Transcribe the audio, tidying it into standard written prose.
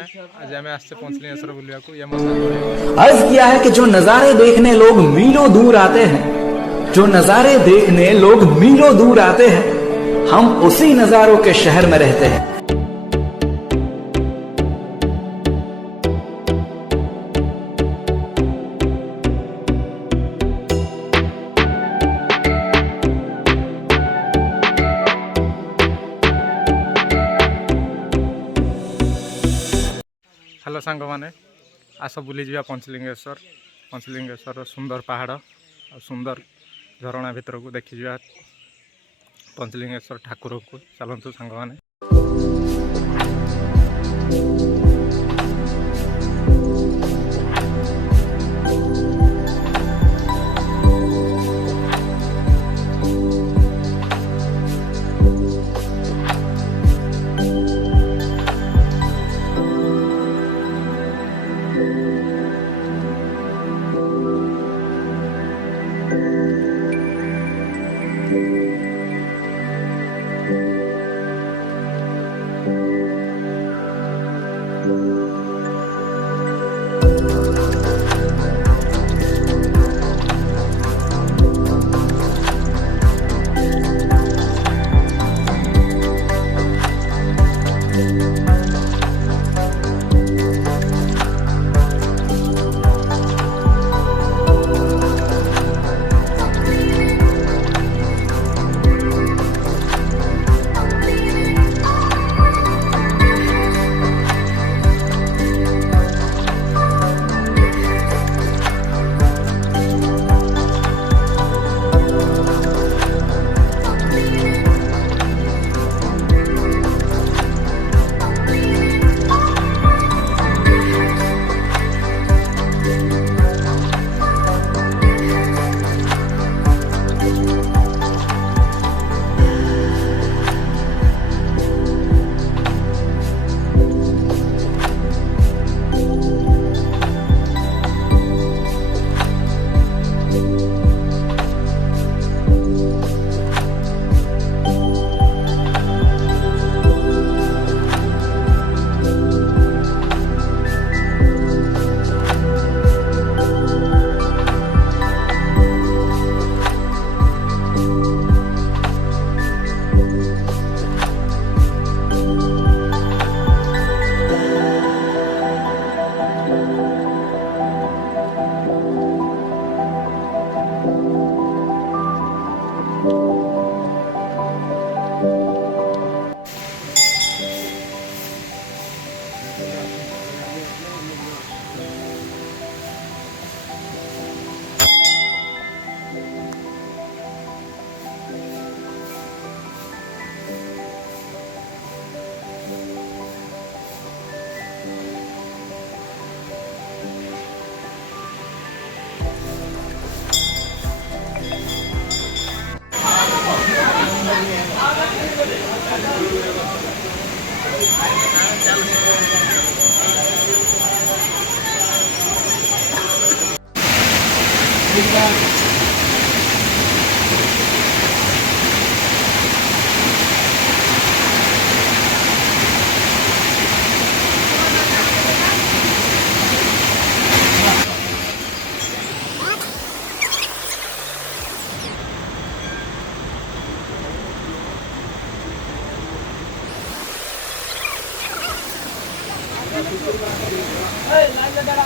मैंने आज आम आसचे पंचलिंगेश्वर बुलिया को ये अर्ज किया है कि जो नजारे देखने लोग मीलों दूर आते हैं, जो नजारे देखने लोग मीलों दूर आते हैं, हम उसी नजारों के शहर में रहते हैं। हेलो सांग मैंने आस बुली जा पंचलिंगेश्वर सुंदर पहाड़ और सुंदर झरणा भितर को देखी जा पंचलिंगेश्वर ठाकुर को चलतु सांग मैंने। Hey, lain negara.